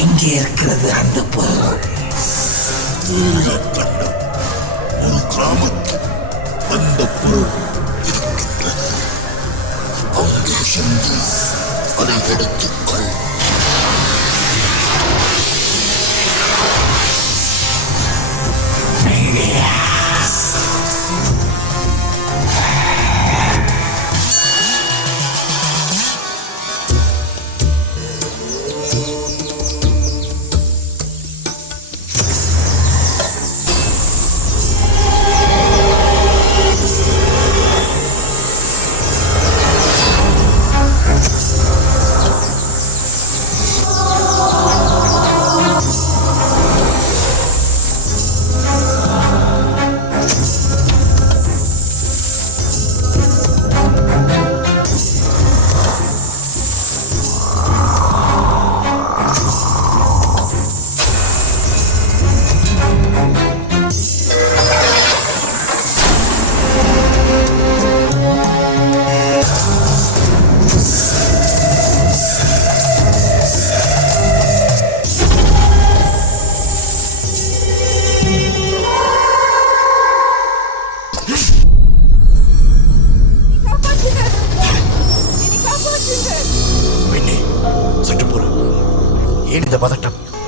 எங்கே இருக்கிறது அந்த பொருள்? ஒரு கிராமத்தில் அந்த பொருள் இருக்கின்றது. அங்கே சென்று அதை எடுத்துக்கொள்.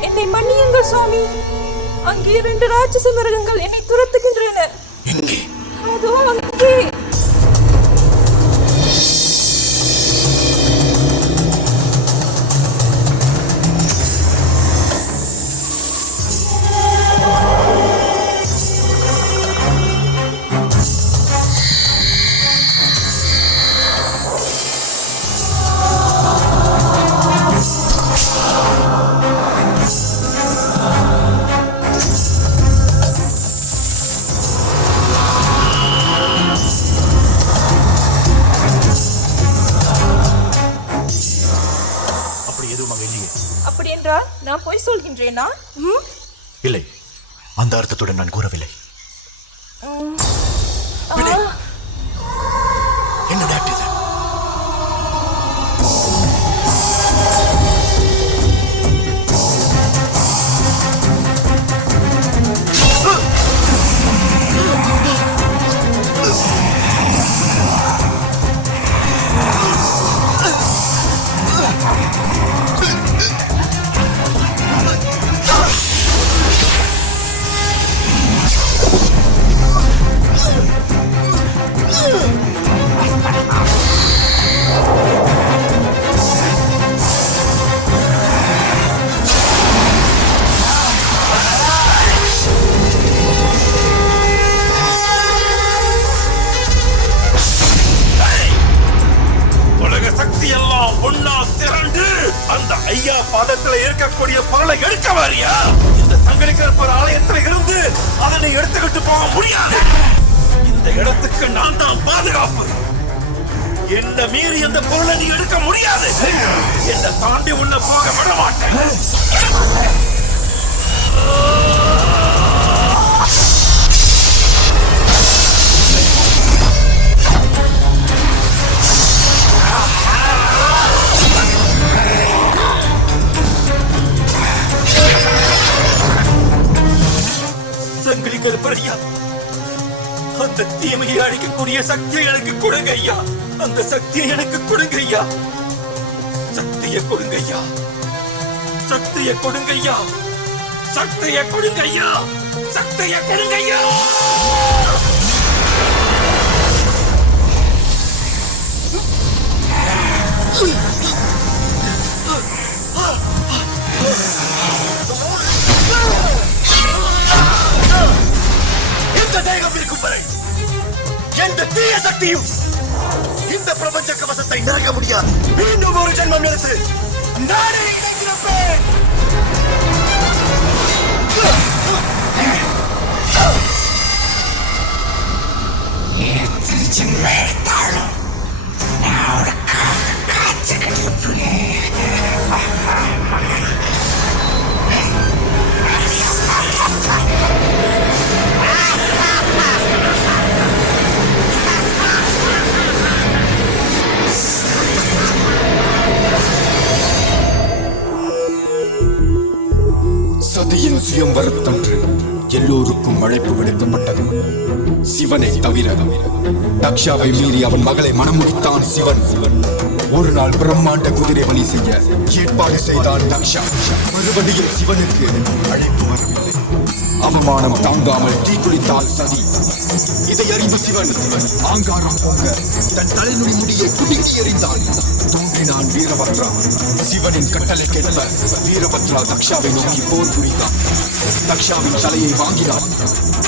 என்னை மன்னியுங்கள் சுவாமி. அங்கே 2 ராட்சச மிருகங்கள் என்னை துரத்துகின்றன. அதோ அங்கே. அப்படி என்றால் நான் போய் சொல்கின்றேனா? இல்லை, அந்த அர்த்தத்துடன் நான் கூறவில்லை. என்ன டாக்டர்? திரண்டு அந்த ஐயா பாதத்துல இருக்கக்கூடிய பொருளை எடுக்க வாரியா? இந்த சங்கலிகர் ஆலயத்துல இருந்து அதனை எடுத்துக்கிட்டு போக முடியாது. இந்த இடத்துக்கு நான் தான் பாதுகாப்பு. என்ன மீறி அந்த பொருளை நீ எடுக்க முடியாது. என்ன தாண்டி உள்ள போக விட மாட்டேன். சங்கலிகர் ஐயா, அந்த தீமையை அழிக்கக்கூடிய சக்தியை எனக்கு கொடுங்க ஐயா. அந்த சக்தியை எனக்கு கொடுங்க ஐயா. சக்தியை கொடுங்க ஐயா. சக்தியை கொடுங்க ஐயா. சக்தியை கொடுங்க ஐயா. சக்தியை கொடுங்க ஐயா. இந்த தேகம் இருக்கும் வரை எந்த தீய சக்தியும் இந்த பிரபஞ்ச கவசத்தை நெருங்க முடியாது. மீண்டும் ஒரு ஜென்மம் எடுத்து நானே இணைந்திருப்பேன். ஜென்ம எடுத்தாலும் நான் உனக்காக காத்துக்கிட்டு இருப்பேன். சதியின் சுயம் வருத்தன்று எல்லோருக்கும் அழைப்பு விடுக்கப்பட்டது. சிவனை தவிர தக்ஷாவை மீறி அவன் மகளை மணமுடித்தான் சிவன். ஒரு நாள் பிரம்மாண்ட குதிரை பலி செய்ய ஏற்பாடு செய்தான் தக்ஷா. மறுபடியும் சிவனுக்கு அழைப்பு வரவில்லை. அவமானம் தாங்காமல் தீக்குளித்தால் சதி. இதை அறிந்த சிவன் ஆங்காரம் போங்க தன் தலைமுடி முடியை குடுங்கி எறிந்தான். தோன்றினான் வீரபத்ரா. சிவனின் கட்டளைக்கேற்ப வீரபத்ரா தக்ஷாவை நோக்கி போர் புரிந்தான். தக்ஷாவின் தலையை வாங்கினான்.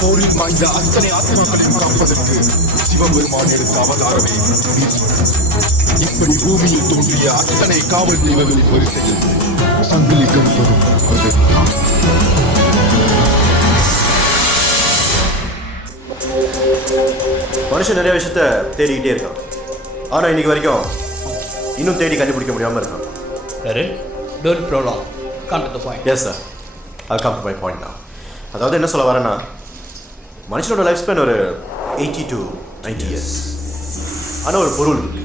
போரில் மாய்ந்த அத்தனை ஆத்மாக்களையும் காப்பதற்கு சிவபெருமான் எடுத்த அவதாரமே ஈஸ்வரன். இப்படி பூமியில் தோன்றிய அத்தனை காவல் தெய்வங்களின் வரிசையில் சங்கிலி கருப்பரும் அவதரித்தான். மனுஷன் நிறைய விஷயத்த தேடிக்கிட்டே இருக்கான். ஆனா இன்னைக்கு வரைக்கும் இன்னும் தேடி கண்டுபிடிக்க முடியாம இருக்கான். Don't prolong. Come to the point. Yes sir, I'll come to my point now. அதாவது என்ன சொல்ல வரேன்னா, மனுஷனோட லைஃப் ஸ்பேன் ஒரு 80 to 90 years. ஆனா ஒரு பொருள் இருக்கு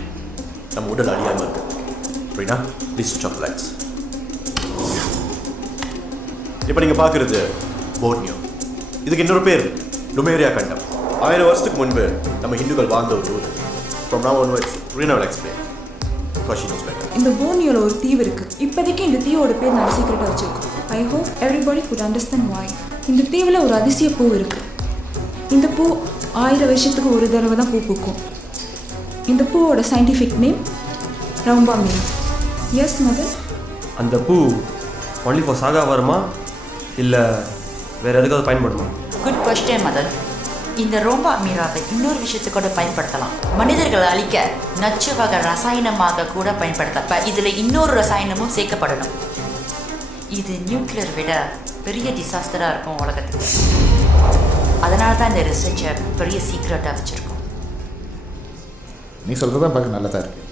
நம்ம உடல் அழியாம இருக்கு. அப்படின்னா this switch of lights. இப்போ நீங்க பாக்குறது போர்னியோ. இதுக்கு இன்னொரு பேர் லுமேரியா கண்டம். 1000 வருஷத்துக்கு முன்பு நம்ம ஹிந்துக்கள் வாழ்ந்த ஒரு ஊர். From now onwards, Rina will explain. Because she knows better. இந்த போர்னியோல ஒரு தீவு இருக்கு. இப்போதைக்கு இந்த தீவோட பேர் நான் சீக்கிரட்டா வச்சிருக்கோம். I hope everybody good understand why. இந்த தீவில் ஒரு அதிசய பூ இருக்கு. இந்த பூ 1000 வருஷத்துக்கு ஒரு தடவை தான் பூ பூக்கும். இந்த பூவோட சயின்டிஃபிக் நேம் ரம்பா மீரா. Yes mother. அந்த பூ ஒன்லி ஃபார் சாகா வருமா இல்லை வேறு எதுக்காவது பயன்படுமா? Good question mother. இந்த ரோம்பா மீராவை இன்னொரு விஷயத்துக்கு கூட பயன்படுத்தலாம். மனிதர்களை அழிக்க நச்சு வகை ரசாயனமாக கூட பயன்படுத்தலாம். இதில் இன்னொரு ரசாயனமும் சேர்க்கப்படணும். இது நியூக்ளியர் விட பெரிய டிசாஸ்டராக இருக்கும் உலகத்துக்கு. அதனால தான் இந்த ரிசர்ச்சை பெரிய சீக்ரெட்டாக வச்சுருக்கோம். நீ சொல்கிறதான் பார்க்க நல்லதாக இருக்கு.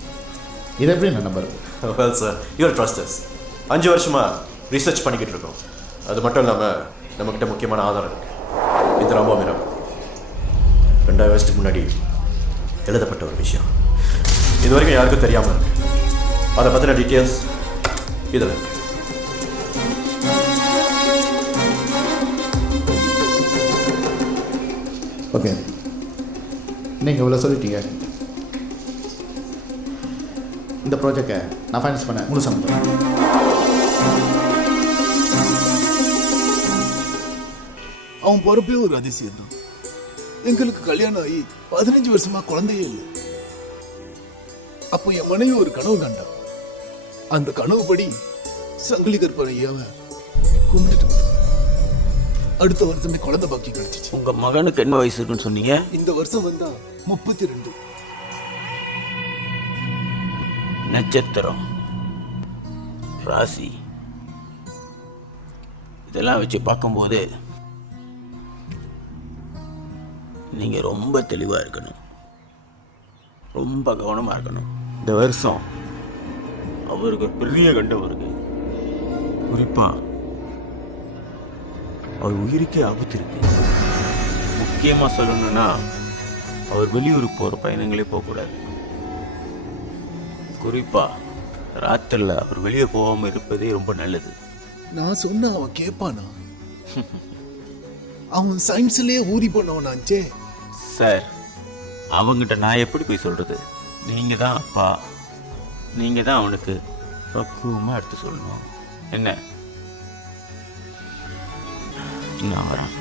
இது எப்படி நான் நம்புறது? Well sir, you're trust us. 5 வருஷமா ரிசர்ச் பண்ணிக்கிட்டு இருக்கோம். அது மட்டும் இல்லாமல் நம்மக்கிட்ட முக்கியமான ஆதாரம் இருக்குது. இது ரம்பா மீரா பற்றி 2000 வருஷத்துக்கு முன்னாடி எழுதப்பட்ட ஒரு விஷயம். இது வரைக்கும் யாருக்கும் தெரியாமல் இருக்கு. அதை பற்றின டீட்டெயில்ஸ் இதில் இருக்கு. ஓகே, நீங்கள் இவ்வளோ சொல்லிட்டீங்க. இந்த ப்ராஜெக்டை நான் ஃபைனான்ஸ் பண்ண முழு சமைக்கிறேன். அவன் பொறுப்பே ஒரு அதிசயம் தான். எங்களுக்கு கல்யாணம் ஆகி 15 வருஷமா குழந்தையே இல்லை. அப்போ என் மனைவி ஒரு கனவு கண்டான். அந்த கனவுப்படி சங்கிலி கற்பனையாவை கும்பிட்டுட்டு அடுத்த வருஷமே குழந்தை பாக்கி கிடைச்சிச்சு. உங்க மகனுக்கு என்ன வயசு இருக்குன்னு சொன்னீங்க? இந்த வருஷம் வந்தா 32. நட்சத்திரம் ராசி இதெல்லாம் வச்சு பார்க்கும்போது நீங்கள் ரொம்ப தெளிவாக இருக்கணும், ரொம்ப கவனமாக இருக்கணும். இந்த வருஷம் அவருக்கு பெரிய கண்டம் இருக்கு. குறிப்பாக அவர் உயிருக்கே ஆபத்து இருக்கு. முக்கியமாக சொல்லணும்னா அவர் வெளியூருக்கு போகிற பயணங்களே போகக்கூடாது. குறிப்பாக ராத்திரில் அவர் வெளியே போகாமல் இருப்பதே ரொம்ப நல்லது. நான் சொன்ன அவன் கேட்பானா? அவன் சயின்ஸ்லயே ஊறி பண்ணவனாச்சே. சார், அவங்ககிட்ட நான் எப்படி போய் சொல்கிறது? நீங்கள் தான் அப்பா, நீங்கள் தான் அவனுக்கு பக்குவமாக எடுத்து சொல்லணும். என்ன நான் வரேன்.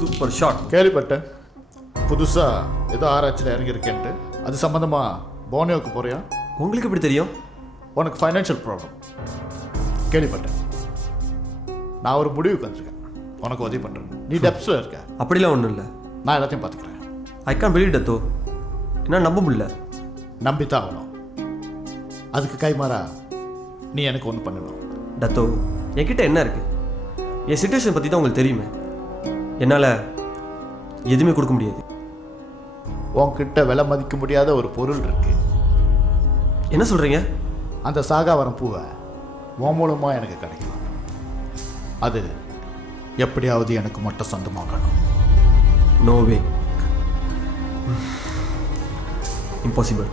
Super shot. கேள்விப்பட்டேன் புதுசாக ஏதோ ஆராய்ச்சியில் இறங்கியிருக்கேன்ட்டு. அது சம்மந்தமாக போனியோவுக்கு போறியா? உங்களுக்கு எப்படி தெரியும்? உனக்கு ஃபைனான்ஷியல் ப்ராப்ளம் கேள்விப்பட்டேன். நான் ஒரு முடிவுக்கு வந்திருக்கேன், உனக்கு உதவி பண்ணுறேன். நீ டெப்ஸில் இருக்க. அப்படிலாம் ஒன்றும் இல்லை, நான் எல்லாத்தையும் பார்த்துக்கிறேன். ஐ கான் பிலீவ் டத்தோ. என்ன நம்ப முடியல. நம்பித்தான் ஆகணும். அதுக்கு கைமாறா நீ எனக்கு ஒன்று பண்ணணும். டத்தோ, என்கிட்ட என்ன இருக்குது? என் சிச்சுவேஷன் பற்றி தான் உங்களுக்கு தெரியுமே. என்னால் எதுவுமே கொடுக்க முடியாது. உன்கிட்ட விலை மதிக்க முடியாத ஒரு பொருள் இருக்கு. என்ன சொல்கிறீங்க? அந்த சாகாவரம் பூவை உன் மூலமாக எனக்கு கிடைக்கும். அது எப்படியாவது எனக்கு மட்டும் சொந்தமாகணும். No way, impossible.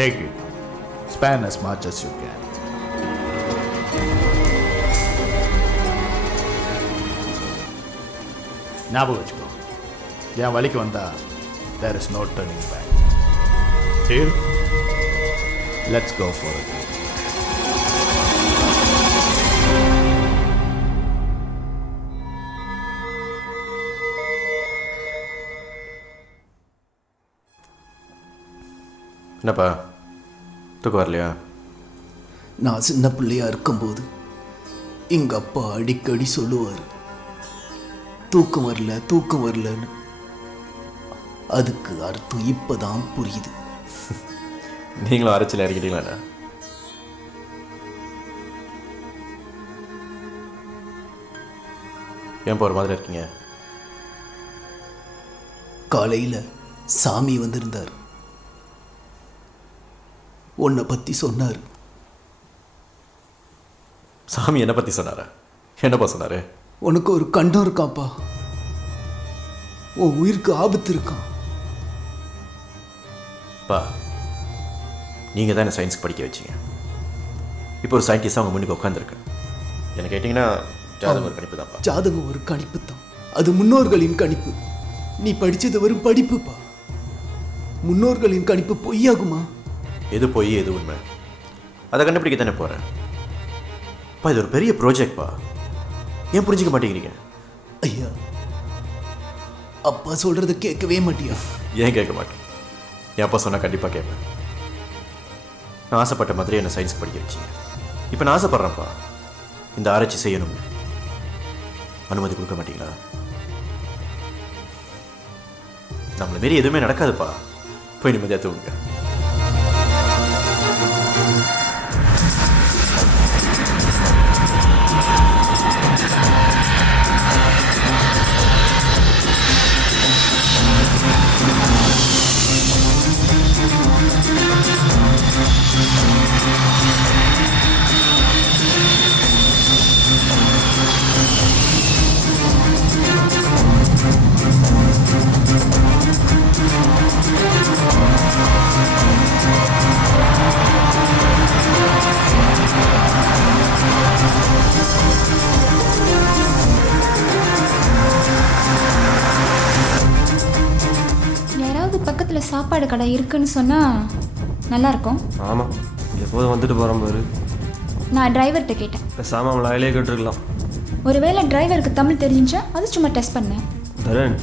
Take it. Spend as much as you can. ஞாபகம் வச்சுக்கோ, என் வழிக்கு வந்தா there is no turning back. Deal? Let's go for it. என்னப்பா தூக்கம் வரலையா? நான் சின்ன பிள்ளையா இருக்கும்போது எங்க அப்பா அடிக்கடி சொல்லுவார், தூக்கம் வரல தூக்கம் வரலன்னு. அதுக்கு அர்த்தம் இப்பதான் புரியுது. நீங்களும் அரைச்சில் இறங்கிட்டீங்களா? ஏன் போகிற மாதிரி இருக்கீங்க? காலையில சாமி வந்திருந்தார், உன்னை பத்தி சொன்னார். சாமி என்னை பற்றி சொன்னாரா? என்னப்பா சொன்னார்? உனக்கு ஒரு கண்டம் இருக்காப்பா, உன் உயிருக்கு ஆபத்து இருக்கான். பா, நீங்கள் தான் என்ன சயின்ஸ்க்கு படிக்க வச்சிங்க. இப்போ ஒரு சயின்டிஸ்டாக அவங்க முன்னுக்கு உட்காந்துருக்கேன். என்ன கேட்டிங்கன்னா ஜாதகம் ஒரு கணிப்பு தான்ப்பா. ஜாதகம் ஒரு கணிப்பு தான், அது முன்னோர்களின் கணிப்பு. நீ படிச்சது வெறும் படிப்புப்பா. முன்னோர்களின் கணிப்பு பொய்யாகுமா? எது பொய் எது உண்மை அதை கண்டுபிடிக்க தானே போகிறேன். பா, இது ஒரு பெரிய ப்ராஜெக்ட்ப்பா. ஏன் புரிஞ்சிக்க மாட்டேங்கிறீங்க? ஐயா, அப்பா சொல்றத கேட்கவே மாட்டியா? ஏன் கேட்க மாட்டேன்? என் அப்பா சொன்னால் கண்டிப்பாக கேட்பேன். நான் ஆசைப்பட்ட மாதிரி என்னை சயின்ஸ்க்கு படிக்க வச்சிங்க. இப்போ நான் ஆசைப்பட்றேன்ப்பா, இந்த ஆராய்ச்சி செய்யணும். அனுமதி கொடுக்க மாட்டீங்களா? நம்மளை மாரி எதுவுமே நடக்காதுப்பா. போய் நிம்மதியாக தூங்குங்க. பக்கத்தில் சாப்பாடு கடை இருக்குன்னு சொன்னால் நல்லாயிருக்கும். ஆமாம், எப்போதும் வந்துட்டு போகிற பாரு. நான் டிரைவர்கிட்ட கேட்டேன். பேசாமல் அவன் லாயிலே கேட்டுருக்கலாம். ஒருவேளை டிரைவருக்கு தமிழ் தெரிஞ்சா அது சும்மா டெஸ்ட் பண்ணேன். தரன்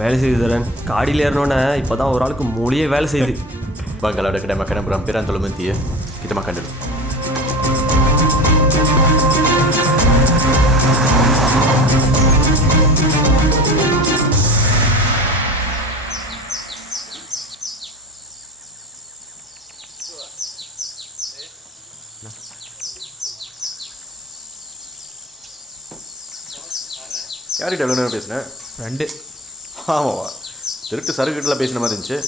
வேலை செய்து தரன். காடியில் ஏறினோன்னே இப்போ தான் ஒரு ஆளுக்கு மொழியே வேலை செய்யுது. Bangala kedai makanan berampiran tolong menti ya. Kita makan dulu. யார்கிட்ட எவ்வளோ நேரம் பேசினேன்? 2. ஆமாவா? திருட்டு சரக்குகிட்டலாம் பேசின மாதிரி இருந்துச்சு.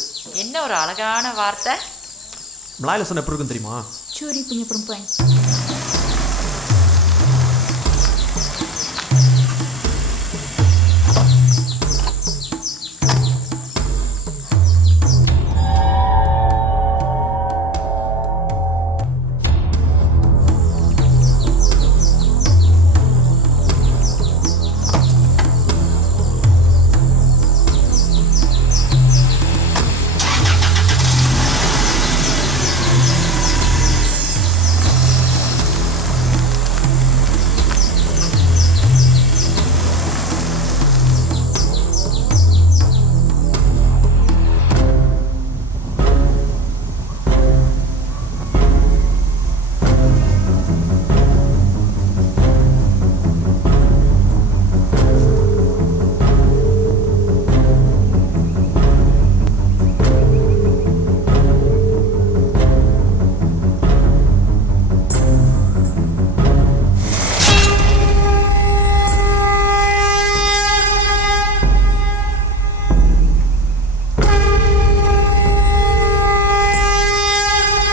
என்ன ஒரு அழகான வார்த்தை. மலாயில் சொன்ன எப்படி இருக்கும் தெரியுமா? Curi punya perempuan.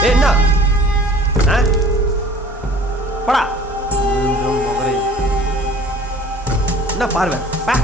என்ன படா என்ன பார்வை பா.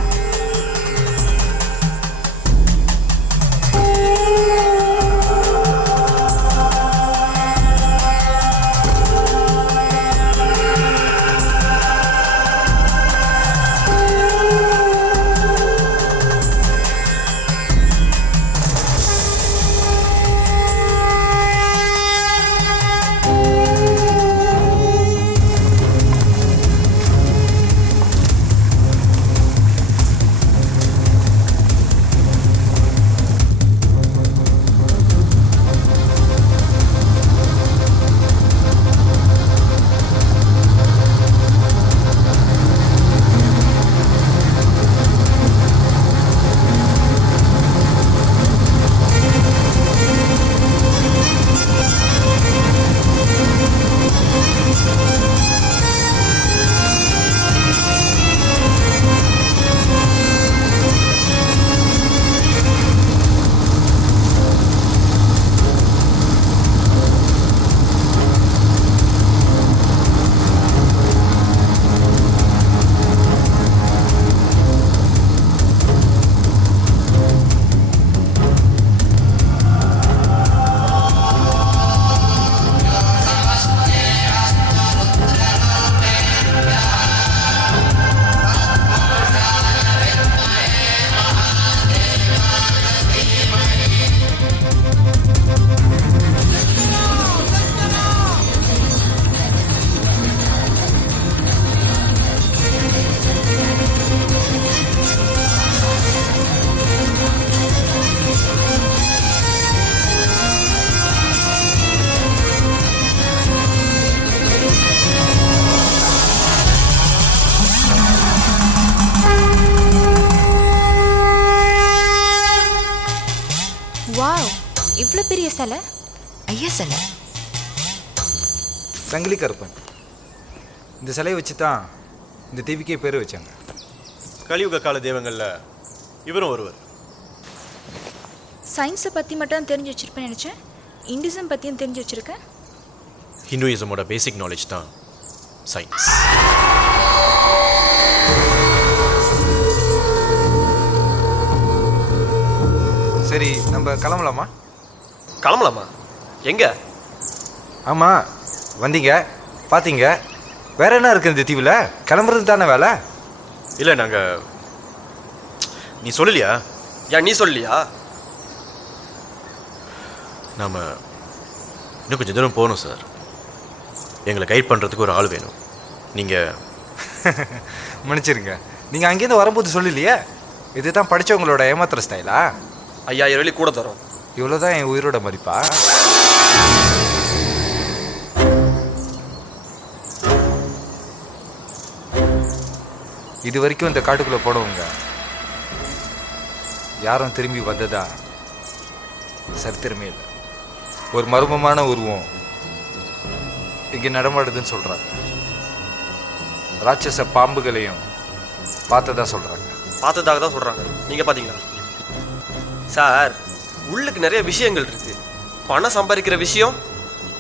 இவ்வளோ பெரிய சிலை? ஐயா சிலை சங்கிலி கருப்பன். இந்த சிலையை வச்சு தான் இந்த தீவுக்கே பேர் வச்சாங்க. கலியுக கால தெய்வங்களில் இவரும் ஒருவர். சயின்ஸை பற்றி மட்டும் தெரிஞ்சு வச்சுருப்பேன்னு நினச்சேன். இந்துசம் பற்றியும் தெரிஞ்சு வச்சுருக்கேன். ஹிந்துயிசமோட பேசிக் நாலேஜ் தான் சயின்ஸ். சரி, நம்ம கிளம்பலாமா? கிளம்பலாமா? எங்க? ஆமாம், வந்தீங்க பார்த்தீங்க, வேற என்ன இருக்குது இந்த தீவில்? கிளம்புறது தானே வேலை. இல்லை, நாங்கள் நீ சொல்லலையா? ஏன் நீ சொல்லலையா? நாம் இன்னும் கொஞ்சம் தூரம் போகணும் சார். எங்களை கைட் பண்ணுறதுக்கு ஒரு ஆள் வேணும். நீங்கள் மன்னிச்சிருங்க, நீங்கள் அங்கேருந்து வரும்போது சொல்லலையே. இதுதான் படித்தவங்களோட ஏமாத்துற ஸ்டைலா? 5000 வெள்ளி கூட தரோம். இவ்வளோதான் என் உயிரோட மதிப்பா? இது வரைக்கும் இந்த காட்டுக்குள்ளே போனவங்க யாரும் திரும்பி வந்ததா சரித்திரமே இல்லை. ஒரு மர்மமான உருவம் இங்கே நடமாடுதுன்னு சொல்கிறாங்க. ராட்சச பாம்புகளையும் பார்த்ததா சொல்கிறாங்க. பார்த்ததாக தான் சொல்கிறாங்க. நீங்கள் பார்த்தீங்களா சார்? உள்ளுக்கு நிறைய விஷயங்கள் இருக்குது. பணம் சம்பாதிக்கிற விஷயம்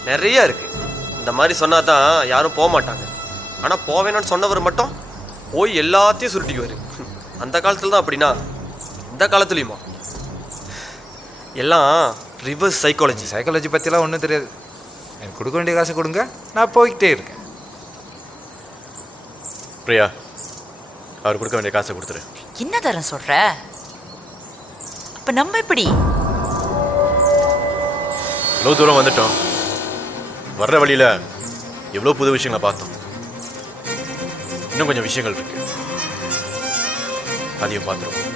நிறைய இருக்குது. இந்த மாதிரி சொன்னால் தான் யாரும் போக மாட்டாங்க. ஆனால் போவேனான்னு சொன்னவர் மட்டும் போய் எல்லாத்தையும் சுருட்டிக்குவார். அந்த காலத்தில் தான் அப்படின்னா இந்த காலத்துலேயுமா? எல்லாம் ரிவர்ஸ் சைக்காலஜி. சைக்காலஜி பற்றிலாம் ஒன்றும் தெரியாது. எனக்கு கொடுக்க வேண்டிய காசை கொடுங்க, நான் போய்கிட்டே இருக்கேன். பிரியா, அவர் கொடுக்க வேண்டிய காசை கொடுத்துரு. என்ன தரம் சொல்ற? அப்ப நம்ம எப்படி? இவ்வளோ தூரம் வந்துட்டோம். வர்ற வழியில் எவ்வளோ புது விஷயங்களை பார்த்தோம். இன்னும் கொஞ்சம் விஷயங்கள் இருக்கு, அதையும் பார்த்துருவோம்.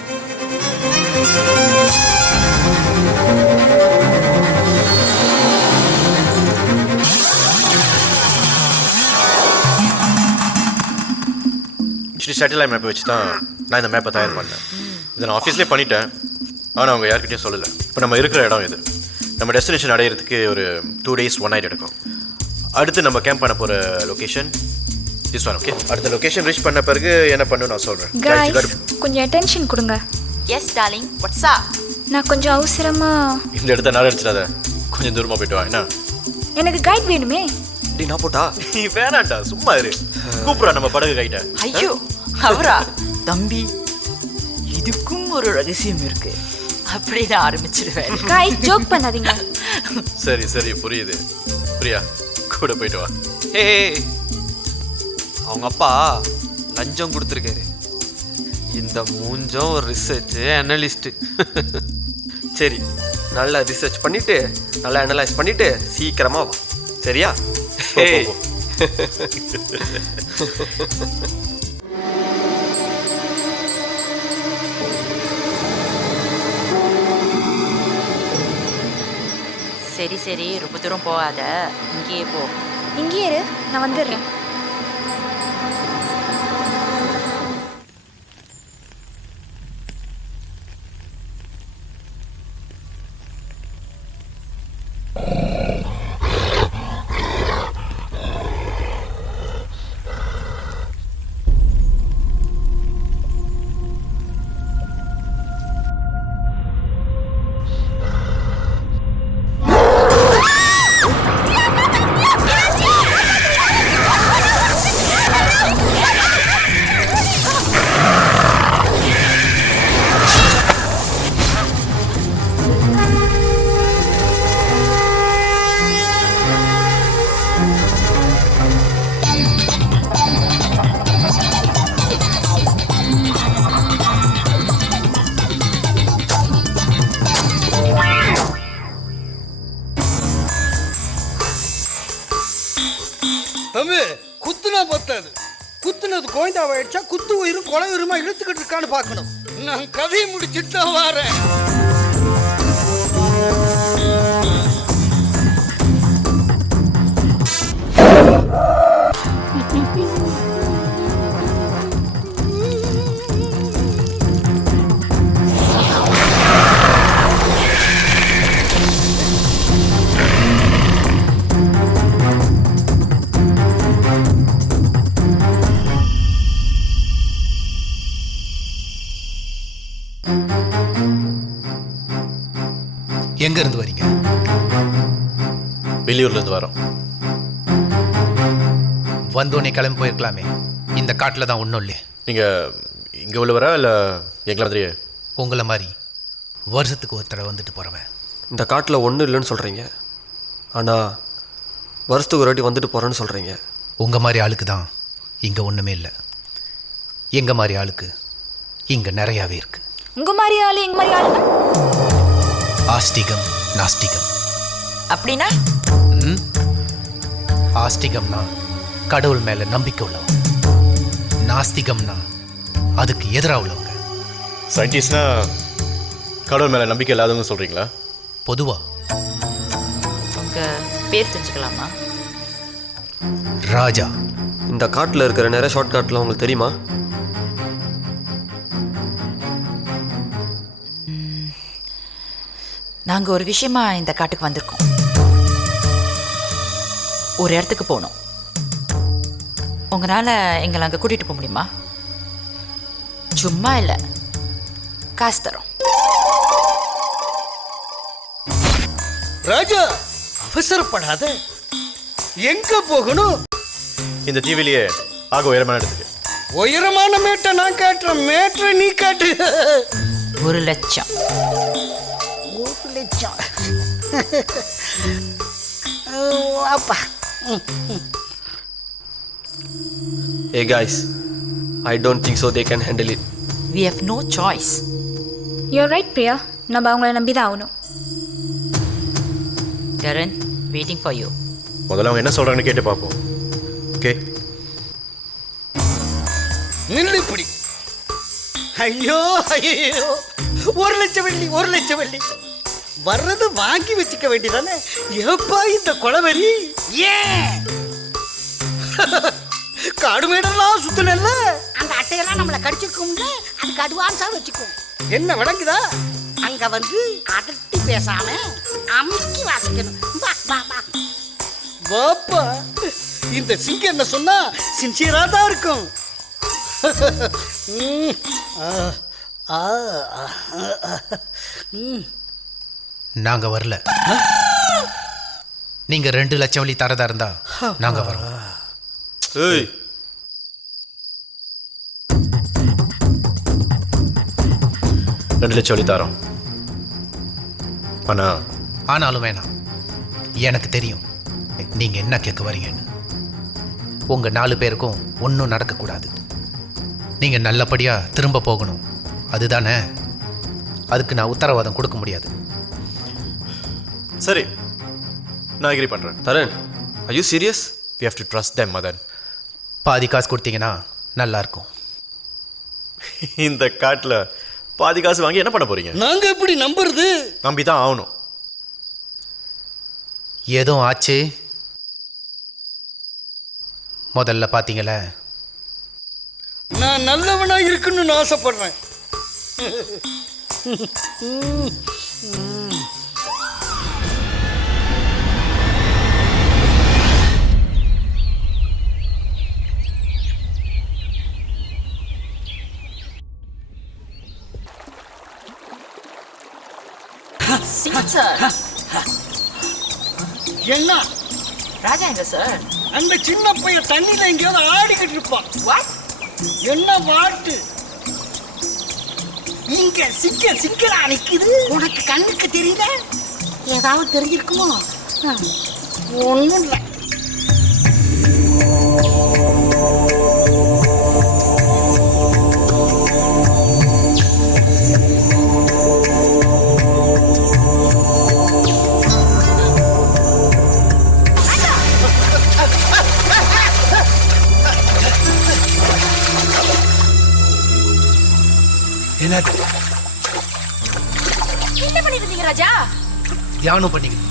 ஆக்சுவலி சேட்டலைட் மேப்பை வச்சு தான் நான் இந்த மேப்பை தயார் பண்ணேன். இதை நான் ஆஃபீஸ்லேயே பண்ணிட்டேன், ஆனால் அவங்க யார்கிட்டையும் சொல்லலை. இப்போ நம்ம இருக்கிற இடம் இது. நம்ம டெஸ்டினேஷன் அடையிறதுக்கு ஒரு 2 days 1 night எடுக்கும். அடுத்து நம்ம கேம்ப் பண்ண போகிற லொக்கேஷன் திஸ் ஒன். ஓகே, அடுத்த லொக்கேஷன் ரீச் பண்ண பிறகு என்ன பண்ணணும் நான் சொல்கிறேன். கொஞ்சம் அட்டென்ஷன் கொடுங்க. Yes darling, what's up? நான் கொஞ்சம் அவசரமா இந்த இடத்த நான் அடிச்சிடாத, கொஞ்சம் தூரமாக போயிட்டு வா. என்ன, எனக்கு கைட் வேணுமே. அப்படி நான் போட்டா நீ வேணாண்டா, சும்மா இரு. கூப்பிட்றா நம்ம படகு கைட்ட. ஐயோ அவரா? தம்பி, இதுக்கும் ஒரு ரகசியம் இருக்கு. அப்படி நான் ஆரம்பிச்சிடுவேன். கைட் ஜோக் பண்ணாதீங்க. சரி சரி புரியுது. பிரியா கூட போயிட்டு வா. ஹே, அவங்க அப்பா லஞ்சம் கொடுத்துருக்காரு. இந்த மூஞ்சம் ஒரு ரிசர்ச் அனலிஸ்ட்டு. சரி, நல்லா ரிசர்ச் பண்ணிவிட்டு நல்லா அனலைஸ் பண்ணிவிட்டு சீக்கிரமாக வா, சரியா? சரி சரி, ரொம்ப தூரம் போகாத, இங்கேயே போ. இங்கேயே இரு, நான் வந்துடுறேன். தம்பி, குத்துனா பத்தாது. குத்துனது கோயந்தாவாயிடுச்சா, குத்து உயிரும் கொலை உயிருமா இழுத்துக்கிட்டு இருக்கான்னு பார்க்கணும். நான் கதையை முடிச்சுட்டு தான் வரேன். எங்க இருந்து வரீங்க? வெளியூர்ல இருந்து வரோம். வந்தோடனே கிளம்பி போயிருக்கலாமே, இந்த காட்டில் தான் ஒன்றும் இல்லை. நீங்க இங்க உள்ளவரா இல்லை எங்களை மாதிரியே? உங்களை மாதிரி வருஷத்துக்கு ஒரு தடவை வந்துட்டு போகிறவன். இந்த காட்டில் ஒன்றும் இல்லைன்னு சொல்கிறீங்க, ஆனால் வருஷத்துக்கு ஒரு வாட்டி வந்துட்டு போகிறேன்னு சொல்கிறீங்க. உங்கள் மாதிரி ஆளுக்கு தான் இங்கே ஒன்றுமே இல்லை. எங்கள் மாதிரி ஆளுக்கு இங்கே நிறையாவே இருக்கு. உங்கள் மாதிரி ஆளு எங்கள் மாதிரி ஆளு ஆஸ்திகம் நாஸ்திகம். அப்படின்னா? ஆஸ்திகம்னா கடவுள் மேலே நம்பிக்கை உள்ளவங்க, நாஸ்திகம்னா அதுக்கு எதிராக உள்ளவங்க. சயின்டிஸ்ட்னா கடவுள் மேலே நம்பிக்கை இல்லாதவங்க சொல்கிறீங்களா? பொதுவா உங்கள் பேர் தெரிஞ்சுக்கலாமா? ராஜா. இந்த காட்டில் இருக்கிற நிறைய ஷார்ட்கட்லாம் உங்களுக்கு தெரியுமா? நாங்கள் ஒரு விஷயமா இந்த காட்டுக்கு வந்திருக்கோம். ஒரு இடத்துக்கு போகணும். உங்களால் எங்களை அங்கே கூட்டிகிட்டு போக முடியுமா? சும்மா இல்லை, காசு தரோம். ராஜா அவசரப்படாத. எங்க போகணும்? இந்த தீவிலேயே ஆக உயரமான இடத்துக்கு. உயரமான மேட்டை நான் காட்டுறேன், மேட்டை நீ காட்டு. 1 லட்சம். 1 லட்சம். அப்பா. Hey guys, I don't think so they can handle it. We have no choice. You're right, Priya. நம்ம அவங்கள நம்பி தான் ஆகணும். Karan, waiting for you. முதல்ல அவங்க என்ன சொல்றாங்கன்னு கேட்டு பார்ப்போம். ஓகே, நில்லு இப்படி. ஐயோ ஐயோ, 1 லட்சம் வெள்ளி, 1 லட்சம் வெள்ளி. வர்றது வாங்கி வச்சுக்க வேண்டியதானே. எப்பா இந்த கொலவெறி? ஏன் காடு மேடெல்லாம் சுத்தல. அந்த அட்டையெல்லாம் நம்மளை கடிச்சிருக்கும்ல, அதுக்கு அட்வான்ஸா வச்சுக்கும். என்ன விளங்குதா? அங்க வந்து அதட்டி பேசாம அமுக்கி வாசிக்கணும். வா வா வா. வாப்பா, இந்த சிங்கம் என்ன சொன்னா சின்சியரா தான் இருக்கும். நாங்க வரல. நீங்க 2 லட்சம் வழி தரதா இருந்தா நாங்க வரோம். ஏய், 2 லட்சம் வழி தரோம். ஆனாலும் வேணாம். எனக்கு தெரியும் நீங்க என்ன கேட்க வரீங்கன்னு. உங்க 4 பேருக்கும் ஒன்றும் நடக்கக்கூடாது. நீங்க நல்லபடியா திரும்ப போகணும், அதுதானே. அதுக்கு நான் உத்தரவாதம் கொடுக்க முடியாது. சரி, நான் அக்ரி பண்றேன். Taran, are you serious? We have to trust them, Madan. பாதி காசு கொடுத்தீங்கன்னா நல்லா இருக்கும். இந்த காட்டில் பாதி காசு வாங்கி என்ன பண்ண போறீங்க? நாங்க எப்படி நம்புறது? நம்பி தான் ஆகணும். ஏதோ ஆச்சு. முதல்ல பார்த்தீங்களே, நான் நல்லவனா இருக்குன்னு ஆசைப்படுறேன். என்ன ராஜா எங்க சார்? அந்த சின்ன பையன் தண்ணியில எங்கேயாவது ஆடிக்கிட்டு இருப்பான். என்ன வாட்டு? இங்க சிக்கரா நிக்குது. உனக்கு கண்ணுக்கு தெரியல? ஏதாவது தெரிஞ்சிருக்குமோ? ஒண்ணும் இல்லை. என்ன பண்ணிட்டு இருந்தீங்க ராஜா? தியானம் பண்ணிக்கிட்டு.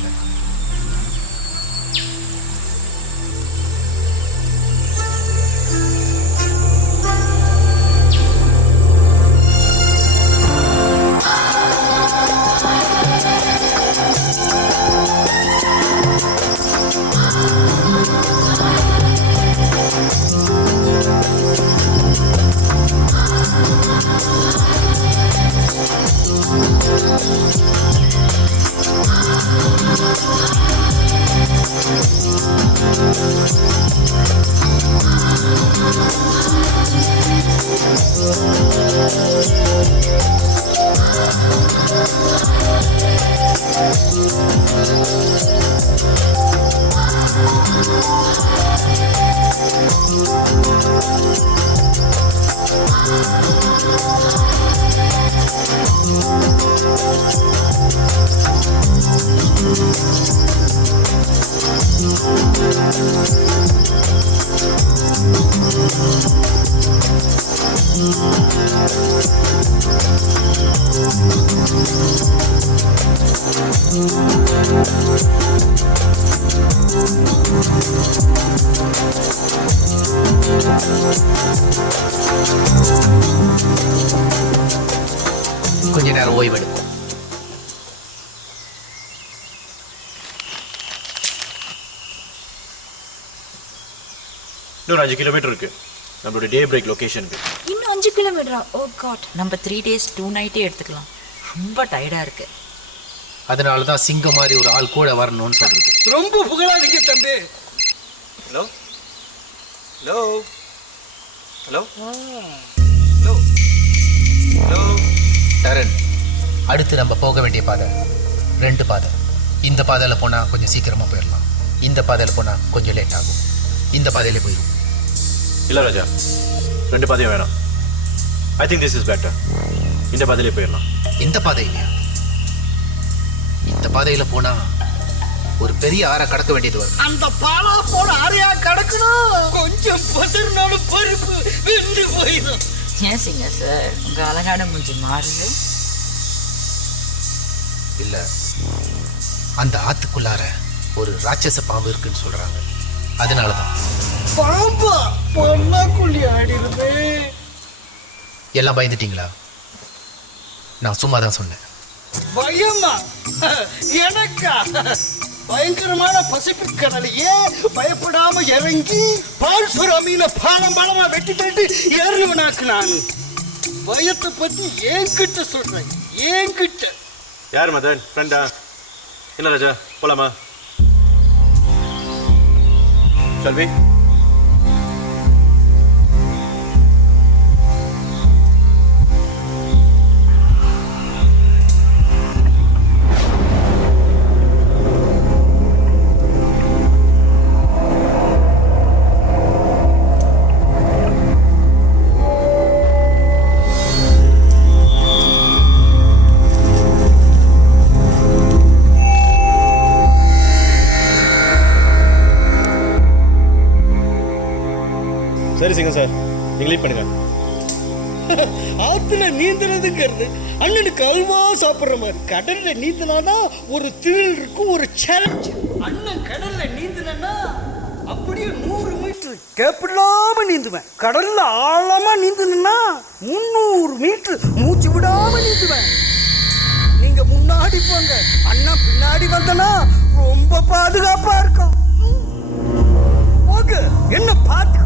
கொஞ்ச நேரம் ஓய்வெடுப்போம். இன்னொரு 5 கிலோமீட்டர் இருக்கு. நம்மளோட டே பிரேக் லொகேஷனுக்கு. இன்னும் 5 கிலோமீட்டரா? ஓ காட். நம்ம 3 days 2 night எடுத்துக்கலாம். ரொம்ப டயர்டா இருக்கு. அதனால தான் சிங்கம் மாதிரி ஒரு ஆள் கூட வரணும்னு சொல்றது. ரொம்ப புகழாதீங்க தம்பி. Hello hello hello hello hello டரன், அடுத்து நம்ம போக வேண்டிய பாதை 2 பாதை. இந்த பாதையில் போனால் கொஞ்சம் சீக்கிரமாக போயிடலாம், இந்த பாதையில் போனால் கொஞ்சம் லேட் ஆகும். இந்த பாதையிலே போயிடும். இல்லை ராஜா, 2 பாதையும் வேணாம். I think this is better. இந்த பாதையிலே போயிடலாம். இந்த பாதை இல்லையா? இந்த பாதையில் போனால் ஒரு பெரிய ஆறை கடக்க வேண்டியது வரும். அந்த பாலா போல ஆறையா கடக்கணும். கொஞ்சம் பசர்னாலும் பருப்பு வெந்து போயிடும். ஏன் சிங்க சார் உங்க அழகான மூஞ்சி மாறுது? இல்லை, அந்த ஆத்துக்குள்ளார ஒரு ராட்சச பாம்பு இருக்குன்னு சொல்றாங்க. அதனால தான். பாம்பா பொண்ணாக்குள்ளி ஆடிருது. எல்லாம் பயந்துட்டீங்களா? நான் சும்மா தான் சொன்னேன். பயமா எனக்கா? பயங்கரமான பசிபிக் கடலையே பயப்படாம இறங்கி பால்சுரா மீனை பாலம் பாலமா வெட்டி தட்டி ஏறுவனாக்கு நான். பயத்தை பத்தி என்கிட்ட சொல்றேன், என்கிட்ட. யார் மதன்? ஃப்ரெண்டா? என்ன ராஜா, போலாமா? ஷல்வி, சரி சிங்கம் சார், நீங்கள் லீட் பண்ணுங்க. ஆத்துல நீந்துறதுங்கிறது அண்ணனுக்கு அல்வா சாப்பிட்ற மாதிரி. கடல்ல நீந்தினாதான் ஒரு thrill இருக்கும், ஒரு சேலஞ்ச். அண்ணன் கடல்ல நீந்தினா அப்படியே 100 மீட்டர் கேப்பிடாம நீந்துவேன். கடல்ல ஆழமா நீந்துனா 300 மீட்டர் மூச்சு விடாம நீந்துவேன். நீங்க முன்னாடி போங்க, அண்ணன் பின்னாடி வந்தனா ரொம்ப பாதுகாப்பா இருக்கும். போக என்ன பார்த்து.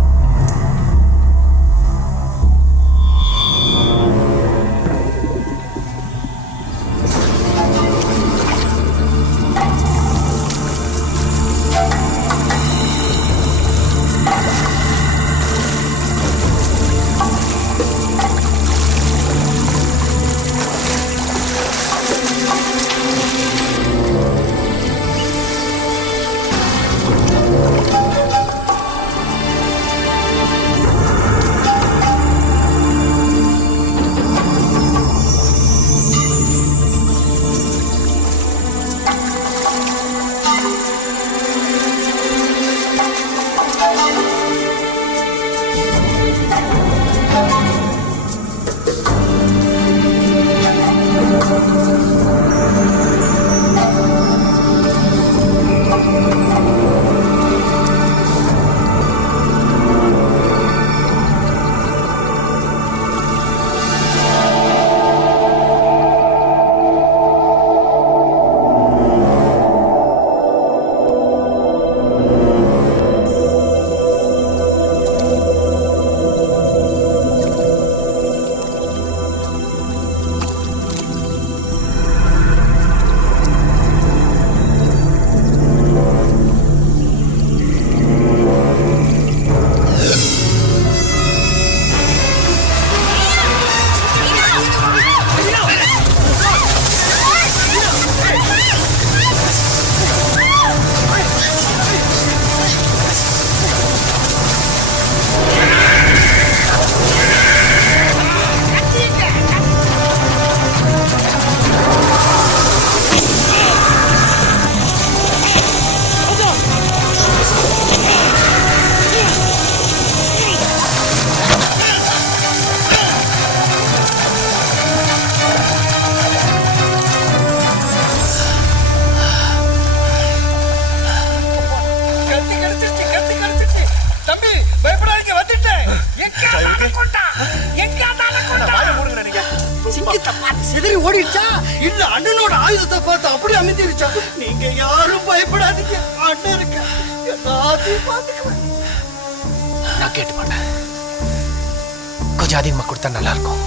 சிதறி ஓடிடுச்சா இல்ல அண்ணனோட ஆயுதத்தை பார்த்து அப்படி அமைதிருச்சா? நீங்க யாரும் பயப்படாதீங்க, அண்ணன் இருக்க எல்லாத்தையும் பார்த்துக்குவேன். நான் கேட்டு மாட்டேன். கொஞ்சம் அதிகமாக கொடுத்தா நல்லா இருக்கும்.